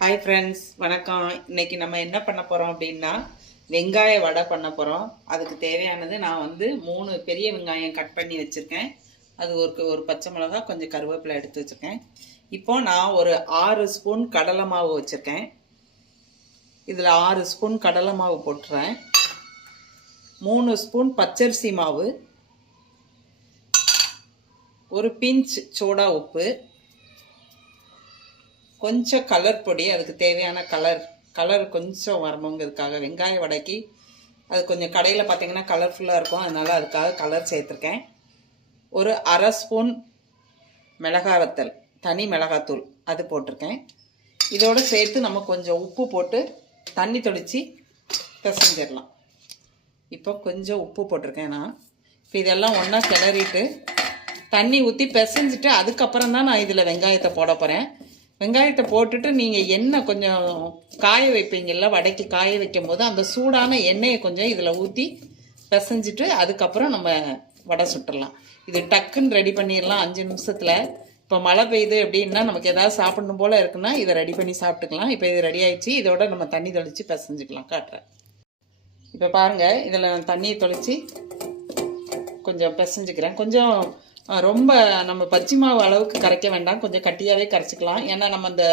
Hi friends, வணக்கம். இன்னைக்கு நம்ம என்ன பண்ண போகிறோம் அப்படின்னா வெங்காய வடை பண்ண போகிறோம். அதுக்கு தேவையானது நான் வந்து 3 பெரிய வெங்காயம் கட் பண்ணி வச்சுருக்கேன். அது ஒரு பச்சை மிளகா, கொஞ்சம் கருவேப்பிலை எடுத்து வச்சுருக்கேன். இப்போ நான் ஒரு 6 ஸ்பூன் கடலை மாவு வச்சுருக்கேன். இதில் 6 ஸ்பூன் கடலை மாவு போட்டுறேன். 3 ஸ்பூன் பச்சரிசி மாவு, ஒரு பிஞ்ச் சோடா உப்பு, கொஞ்சம் கலர் பொடி, அதுக்கு தேவையான கலர் கொஞ்சம் வரணுங்கிறதுக்காக. வெங்காய வடைக்கு அது கொஞ்சம் கடையில் பார்த்தீங்கன்னா கலர்ஃபுல்லாக இருக்கும், அதனால் அதுக்காக கலர் சேர்த்துருக்கேன். ஒரு அரை ஸ்பூன் மிளகாய் வத்தல், தனி மிளகாத்தூள், அது போட்டிருக்கேன். இதோடு சேர்த்து நம்ம கொஞ்சம் உப்பு போட்டு தண்ணி தொளித்து பிசைஞ்சிடலாம். இப்போ கொஞ்சம் உப்பு போட்டிருக்கேன் நான். இப்போ இதெல்லாம் ஒன்றா கிளறிட்டு தண்ணி ஊற்றி பிசைஞ்சிட்டு அதுக்கப்புறம் தான் நான் இதில் வெங்காயத்தை போட போகிறேன். வெங்காயத்தை போட்டுட்டு நீங்கள் எண்ணெய் கொஞ்சம் காய வைப்பீங்கள்ல, வடைக்கு காய வைக்கும் போது அந்த சூடான எண்ணெயை கொஞ்சம் இதில் ஊற்றி பிசைஞ்சிட்டு அதுக்கப்புறம் நம்ம வடை சுட்டுடலாம். இது டக்குன்னு ரெடி பண்ணிடலாம் 5 நிமிஷத்தில். இப்போ மழை பெய்யுது அப்படின்னா நமக்கு ஏதாவது சாப்பிடணும் போல் இருக்குன்னா இதை ரெடி பண்ணி சாப்பிட்டுக்கலாம். இப்போ இது ரெடி ஆயிடுச்சு. இதோட நம்ம தண்ணி தொளித்து பிசைஞ்சிக்கலாம். காட்டுறேன். இப்போ பாருங்கள், இதில் நான் தண்ணியை தொளித்து கொஞ்சம் பிசைஞ்சிக்கிறேன். கொஞ்சம் ரொம்ப நம்ம பச்சை மாவு அளவுக்கு கரைக்க வேண்டாம், கொஞ்சம் கட்டியாகவே கரைச்சிக்கலாம். ஏன்னா நம்ம அந்த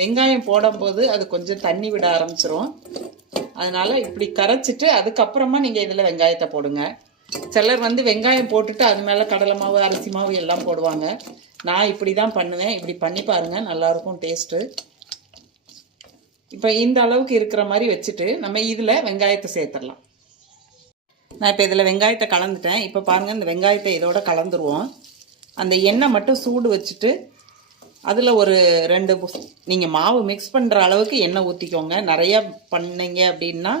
வெங்காயம் போடும்போது அது கொஞ்சம் தண்ணி விட ஆரம்பிச்சிரும். அதனால் இப்படி கரைச்சிட்டு அதுக்கப்புறமா நீங்கள் இதில் வெங்காயத்தை போடுங்க. சிலர் வந்து வெங்காயம் போட்டுட்டு அது மேலே கடலை மாவு, அரிசி மாவு எல்லாம் போடுவாங்க. நான் இப்படி தான் பண்ணுவேன். இப்படி பண்ணி பாருங்கள், நல்லாயிருக்கும் டேஸ்ட்டு. இப்போ இந்த அளவுக்கு இருக்கிற மாதிரி வச்சுட்டு நம்ம இதில் வெங்காயத்தை சேர்த்துடலாம். நான் இப்போ இதில் வெங்காயத்தை கலந்துட்டேன். இப்போ பாருங்கள், இந்த வெங்காயத்தை இதோட கலந்துருவோம். அந்த எண்ணெய் மட்டும் சூடு வச்சுட்டு அதில் ஒரு 2 நீங்கள் மாவு மிக்ஸ் பண்ணுற அளவுக்கு எண்ணெய் ஊற்றிக்கோங்க. நிறையா பண்ணிங்க அப்படின்னா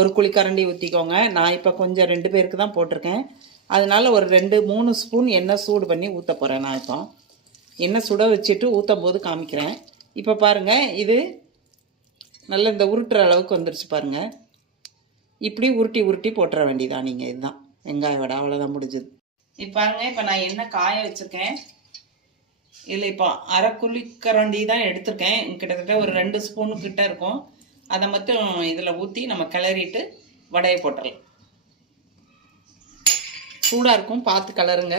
ஒரு குழிக்கரண்டி ஊற்றிக்கோங்க. நான் இப்போ கொஞ்சம் 2 பேருக்கு தான் போட்டிருக்கேன். அதனால் ஒரு 2-3 ஸ்பூன் எண்ணெய் சூடு பண்ணி ஊற்ற போகிறேன். நான் இப்போ எண்ணெய் சுட வச்சுட்டு ஊற்றும் போது காமிக்கிறேன். இப்போ பாருங்கள், இது நல்ல இந்த உருட்டுற அளவுக்கு வந்துருச்சு பாருங்கள். இப்படி உருட்டி உருட்டி போட்டுற வேண்டியதான் நீங்கள். இதுதான் வெங்காய வடை, அவ்வளோதான், முடிஞ்சது. இப்போ பாருங்க, இப்போ நான் எண்ணெய் காய வச்சுருக்கேன். இதில் இப்போ அரை குழிக்கரண்டி தான் எடுத்திருக்கேன். கிட்டத்தட்ட ஒரு 2 ஸ்பூனு கிட்ட இருக்கும். அதை மட்டும் இதில் ஊற்றி நம்ம கிளறிட்டு வடையை போட்டுடலாம். சூடாக இருக்கும், பார்த்து கலருங்க.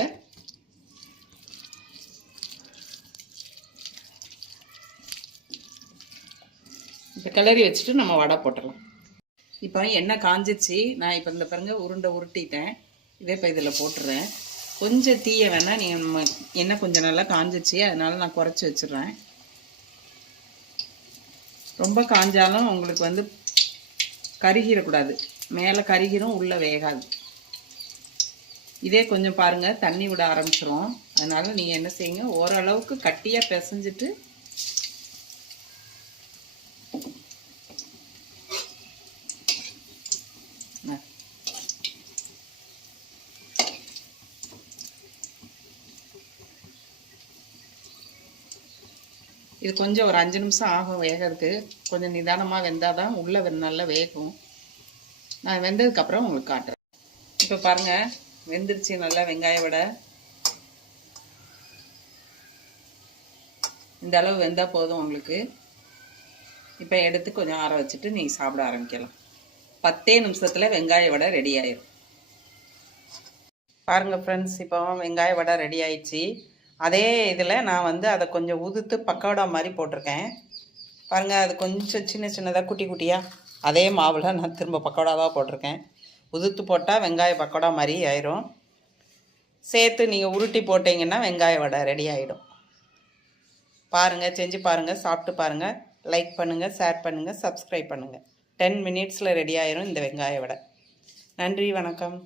இப்போ கிளறி வச்சுட்டு நம்ம வடை போட்டுடலாம். இப்போ எண்ணெய் காஞ்சிச்சு. நான் இப்போ இந்த பாருங்கள் உருண்டை உருட்டிட்டேன். இதே இப்போ இதில் போட்டுடுறேன். கொஞ்சம் தீய வேணால் நீங்கள் நம்ம எண்ணெய் கொஞ்சம் நல்லா காஞ்சிச்சு, அதனால நான் குறைச்சி வச்சிடுறேன். ரொம்ப காஞ்சாலும் உங்களுக்கு வந்து கருகிடக்கூடாது. மேலே கருகிரும், உள்ளே வேகாது. இதே கொஞ்சம் பாருங்கள் தண்ணி விட ஆரம்பிச்சிரும். அதனால் நீங்கள் என்ன செய்யுங்க, ஓரளவுக்கு கட்டியாக பிசைஞ்சிட்டு இது கொஞ்சம் ஒரு 5 நிமிஷம் ஆகும் வேகிறதுக்கு. கொஞ்சம் நிதானமாக வெந்தால் தான் உள்ளே நல்லா வேகும். நான் வெந்ததுக்கப்புறம் உங்களுக்கு காட்டுறேன். இப்போ பாருங்கள், வெந்துருச்சு நல்லா வெங்காய வடை. இந்த அளவு வெந்தால் போதும் உங்களுக்கு. இப்போ எடுத்து கொஞ்சம் ஆற வச்சுட்டு நீங்கள் சாப்பிட ஆரம்பிக்கலாம். 10 நிமிஷத்தில் வெங்காய வடை ரெடி ஆயிடும். பாருங்கள் ஃப்ரெண்ட்ஸ், இப்போ வெங்காய வடை ரெடி ஆயிடுச்சு. அதே இதில் நான் வந்து அதை கொஞ்சம் உதுத்து பக்கோடா மாதிரி போட்டிருக்கேன். பாருங்கள், அது கொஞ்சம் சின்ன சின்னதாக குட்டி குட்டியாக அதே மாவில் நான் திரும்ப பக்கோடாவாக போட்டிருக்கேன். உதுத்து போட்டால் வெங்காய பக்கோடா மாதிரி ஆயிரும். சேர்த்து நீங்கள் உருட்டி போட்டிங்கன்னா வெங்காய வடை ரெடி ஆகிடும். பாருங்கள், செஞ்சு பாருங்கள், சாப்பிட்டு பாருங்கள். லைக் பண்ணுங்கள், ஷேர் பண்ணுங்கள், சப்ஸ்கிரைப் பண்ணுங்கள். 10 மினிட்ஸில் ரெடி ஆயிரும் இந்த வெங்காய வடை. நன்றி, வணக்கம்.